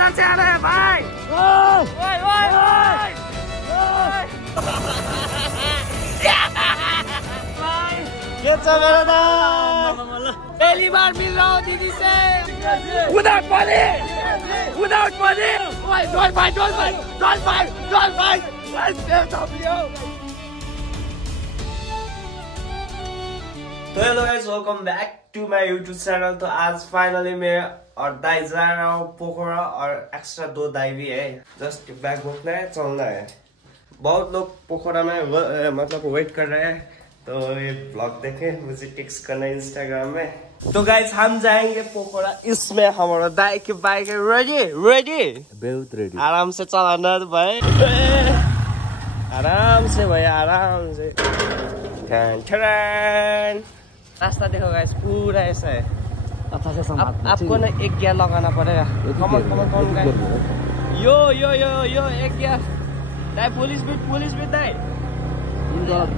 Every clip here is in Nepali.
किधर से आ रहा है भाई? ओए ओए ओए ये सब मेरा था। पहली बार मिल रहा हूँ दीदी से। Without money, without money. Don't fight, don't fight, don't fight, don't fight. Let's get up here. तो hello guys, welcome back to my YouTube channel. तो आज फाइनली मैं और दाई जा रहा हूँ पोखरा और एक्स्ट्रा 2 दाई भी है। जस्ट बैग बुकना है, चलना है। बहुत लोग पोखरा में मतलब वेट कर रहे हैं, तो ये ब्लॉग देखे, मुझे टेक्स्ट करना है इंस्टाग्राम में। तो गाइस हम जाएंगे पोखरा। इसमें हमारा दाई की बाइक है। रेडी रेडी बहुत रेडी। आराम से चलाना भाई, आराम से भाई, आराम से। रास्ता देखो गाइस, पूरा ऐसा है। अच्छा से आपको ना एक गियर लगाना पड़ेगा। कमन कमन कौन गाइस? यो यो यो यो एक गियर। दाई पुलिस भी दाई।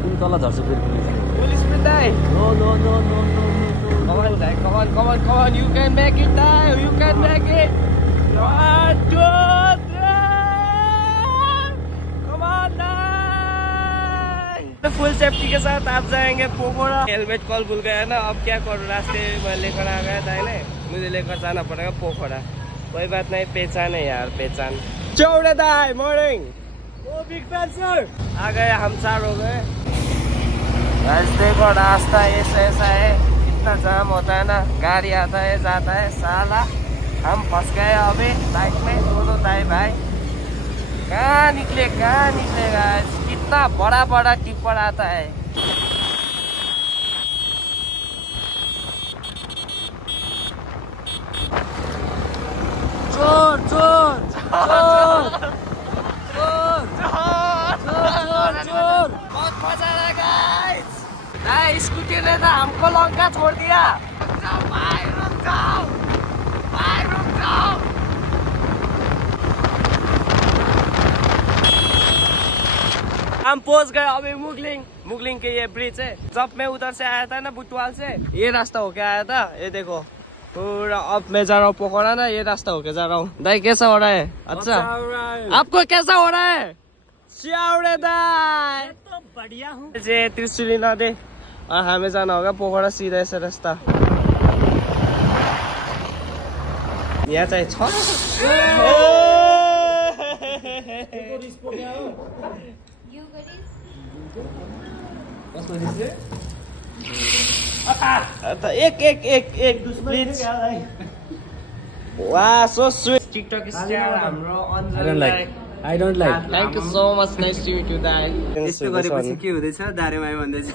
तुम तल झर्छ फेरि पुलिस भी दाई। No no no no no Come on, Dai. Come on, come on, come on. You can make it, Dai. You can make it. 1, 2, 3. Come on, Dai. Full safety के साथ आप जाएंगे पोखरा। हेलमेट कॉल भूल गया ना, अब क्या करूँ? रास्ते में लेकर आ गया दाई ने, मुझे लेकर जाना पड़ेगा पोखरा। कोई बात नहीं, पहचान है यार, पहचान। चौड़े दाई, मॉर्निंग। ओ बिग फैन सर। आ गए, हम 4 हो गए। रास्ते को रास्ता ऐसा है, इतना जाम होता है ना, गाड़ी आता है जाता है, साला हम फंस गए अभी बाइक में। दोनों दाई भाई कहाँ निकलेगा? कितना बड़ा बड़ा टिप्पर आता है। चोर चोर चोर चोर। बहुत मजा आ रहा है गाइस। स्कूटी ने तो हमको लंका छोड़ दिया। भाई रुक जाओ, भाई रुक जाओ। हम पहुंच गए अभी मुगलिंग के ये ब्रिज है। जब मैं उधर से आया था ना, बुटवाल से, ये रास्ता होके आया था। ये देखो पूरा। अब मैं जा रहा हूँ पोखरा ना, ये रास्ता होके जा रहा हूँ। दाई कैसा हो रहा है? अच्छा आपको कैसा हो रहा है? श्यावड़े दाई तो बढ़िया हूँ। त्रिशूली ना दे, और हमें जाना होगा पोखरा, सीधा ऐसा रास्ता। यहाँ चाहिँ छ। एक प्लिज। वाह सो स्वीट। टिकटक स्टार हाम्रो अन्जनलाई। I don't like. Thank you so much. Nice to meet you, Dai. यस्तो गरेपछि के हुँदैछ? दारेमाई भन्दैछ।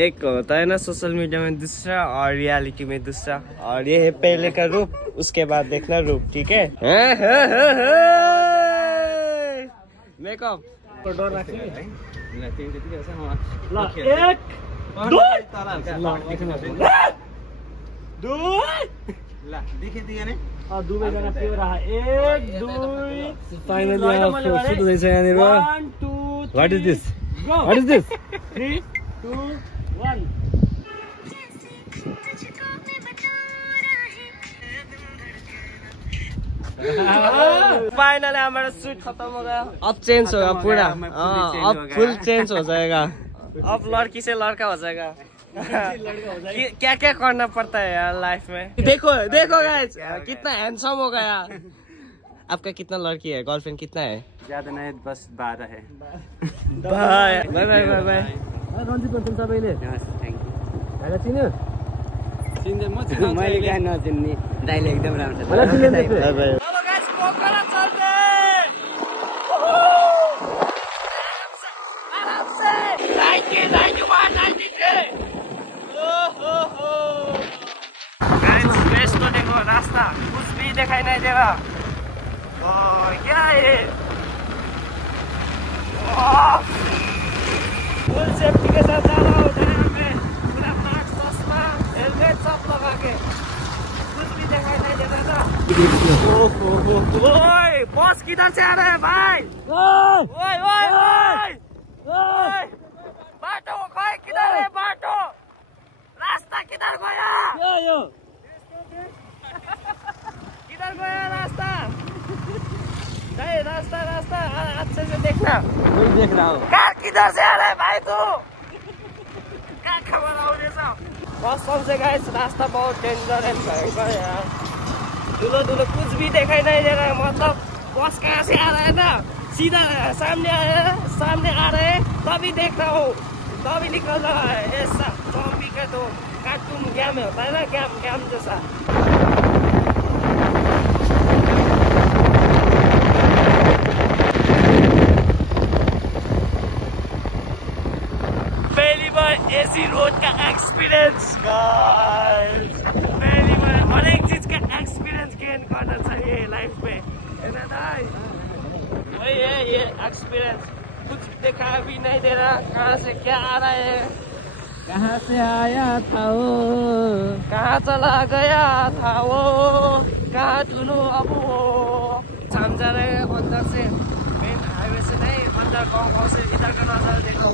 एक होता है ना सोशल मीडिया में दूसरा और रियलिटी में दूसरा, और ये है पहले का रूप, उसके बाद देखना रूप, ठीक है? मेकअप डर राख्ने है। ला देखिदिए नि दुवैजना त्यो रहा 1 2 फाइनली सुट हुँदैछ यहाँनिर। 1 2 what is this? What is this? 3 2 1। Finally हमारा सूट खत्म हो गया। अब चेंज होगा पूरा। अब फुल चेंज हो जाएगा। अब लड़की से लड़का हो जाएगा। क्या क्या करना पड़ता है यार लाइफ में। देखो देखो गाइस, कितना हैंडसम हो गया। आपका कितना लड़की है? गर्लफ्रेंड कितना है? ज्यादा नहीं, बस 12 है। Bye bye bye bye bye. Ranjit भन्छन् सबैले। Thank you. हैन चिन्यो? चिन्दै म चिन्छु। मैले क्या नचिन्ने। दाइले एकदम राम्रो छ। मलाई चिन्दैन थिए। Bye bye. Hello guys, Pokhara चल्दै। आराम से 90 91 93। तो देखो रास्ता कुछ भी दिखाई नहीं दे रहा। क्या है? फुल सेफ्टी के साथ जा रहा हूँ में, पूरा मास्क चश्मा हेलमेट सब लगा के। कुछ भी दिखाई नहीं दे रहा था। ओए बस किधर से आ रहा है भाई? ओए ओए ओए बाटो कोई किधर है? बाटो रास्ता किधर गया? किधर गया रास्ता? रास्ता रास्ता अच्छे से देखना। वही देख रहा हूँ। कहाँ किधर से आ रहा है भाई तू? क्या खबर आउँदैछ? कसम से गाइस रास्ता बहुत डेंजर है भयंकर यार। दूल्हा कुछ भी दिखाई नहीं दे रहा है, मतलब बस कहाँ से आ रहा है ना, सीधा सामने आ रहे हैं तभी देख रहा हूँ, तभी निकल रहा है। ऐसा जॉम्बी का तो कार्टून गेम होता है ना, गेम जैसा। पहली बार ऐसी रोड का एक्सपीरियंस गाइस, पहली बार हर एक चीज का एक्सपीरियंस गेन करना चाहिए लाइफ में, है ना गाइस? वही है ये एक्सपीरियंस, कुछ देखा भी नहीं दे रहा, कहाँ से क्या आ रहा है, कहाँ से आया था वो, कहाँ चला गया था वो, कहाँ चुनो अब वो। समझा रहे हैं अंदर से, मेन हाईवे से नहीं, अंदर गाँव से इधर का नजारा देखो।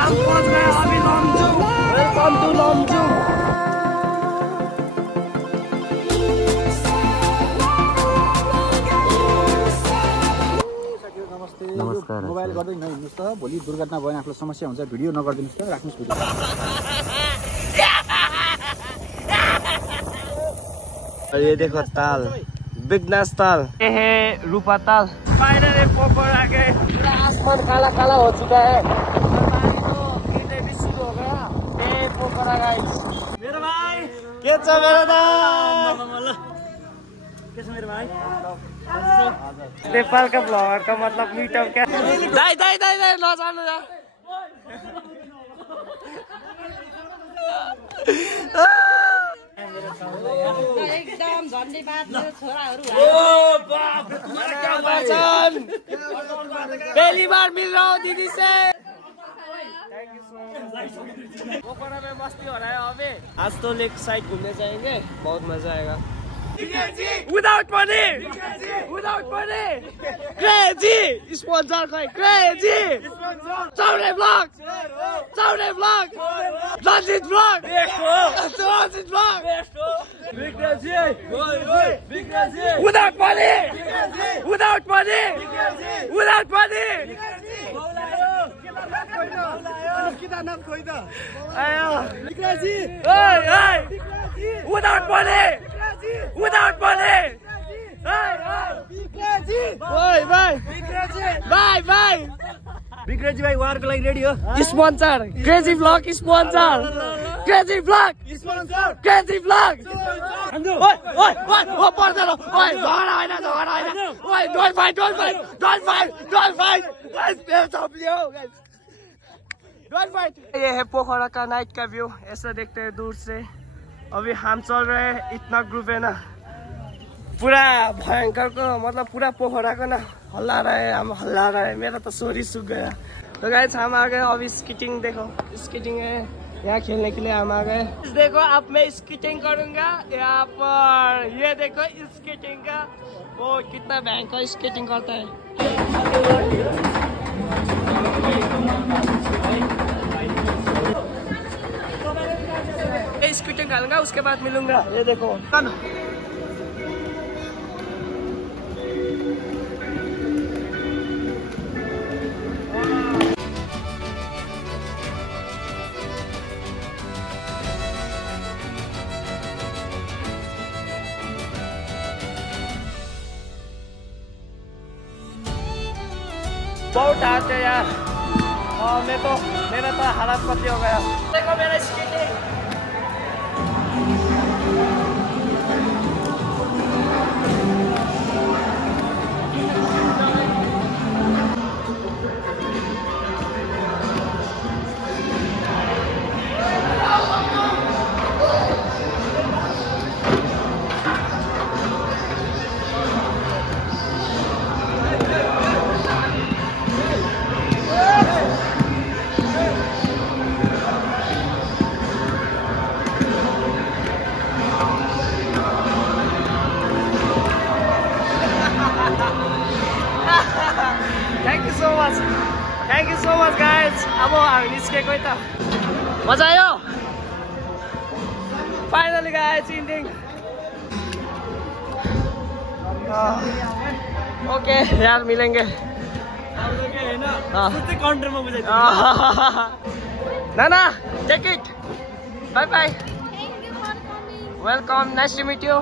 हम पहुंच गए अभी लमजुङ। Welcome two Lamjung. नमस्कार। मोबाइल गर्दै नहिँड्नुहोस् त, भोलि दुर्घटना भयो आफूलाई समस्या हुन्छ। भिडियो नगरिदिनुहोस् त, राख्नुहोस् भिडियो। ये देखो ताल, बिगनास ताल, ये है रूपा ताल। फाइनली पोखरा के पूरा आसमान काला काला हो चुका है, पानी तो गिरने भी शुरू हो गया। ये पोखरा गाइस, मेरे भाई के छ मेरो दाइ, के छ मेरो भाइ? नेपाल का ब्लॉगर का मतलब मीटअप क्या? दाइ दाइ दाइ दाइ नजानु यार। एकदम धन्यवाद मेरो छोराहरू। ओ बाप रे, तुम्हारा क्या पहचान, पहली बार मिल रहा हूँ दीदी से। Thank you so much. Pokhara में मस्ती हो रहा है अभी। आज तो लेक साइड घूमने जाएंगे, बहुत मजा आएगा। Without money, without money, crazy sponsor कोई crazy, Saturday vlog, Saturday vlog, Ranjit vlog, Ranjit vlog, big crazy, big crazy, without money, without money, without money, kita naam koi da, ayo, big crazy, hey, without money. Without money! Hey, big crazy! Bye, bye! Big crazy! Bye, bye! Big crazy भाइ वारको लागि रेडी हो? Sponsor! Crazy vlog sponsor! Crazy vlog! Sponsor Crazy vlog! Anju Oi, पर्छ ल! Oi, झगडा होइन! Oi, don't fight! Don't fight! ये है पोखरा का नाइट का व्यू, ऐसा देखते हैं दूर से। अभी हम चल रहे हैं, इतना ग्रुप है ना, पूरा भयंकर को मतलब पूरा पोखरा को ना हल्ला रहा है, हम हल्ला रहा है, मेरा तो शोर ही सूख गया। तो गाइस हम आ गए, अभी स्केटिंग देखो, स्केटिंग है यहाँ खेलने के लिए हम आ गए। देखो अब मैं स्केटिंग करूंगा यहाँ पर, ये देखो स्केटिंग का, वो कितना भयंकर स्केटिंग करता है। स्केटिंग करूंगा, उसके बाद मिलूंगा। ये देखो बहुत हाथ है यार, और मेरा तो हालत पतली हो गया। देखो मेरा skating, thank you so much guys. अब हामी निस्केको त मजा आयो। Finally guys, ending. ओके यार मिलेंगे नाना take it bye bye welcome nice to meet you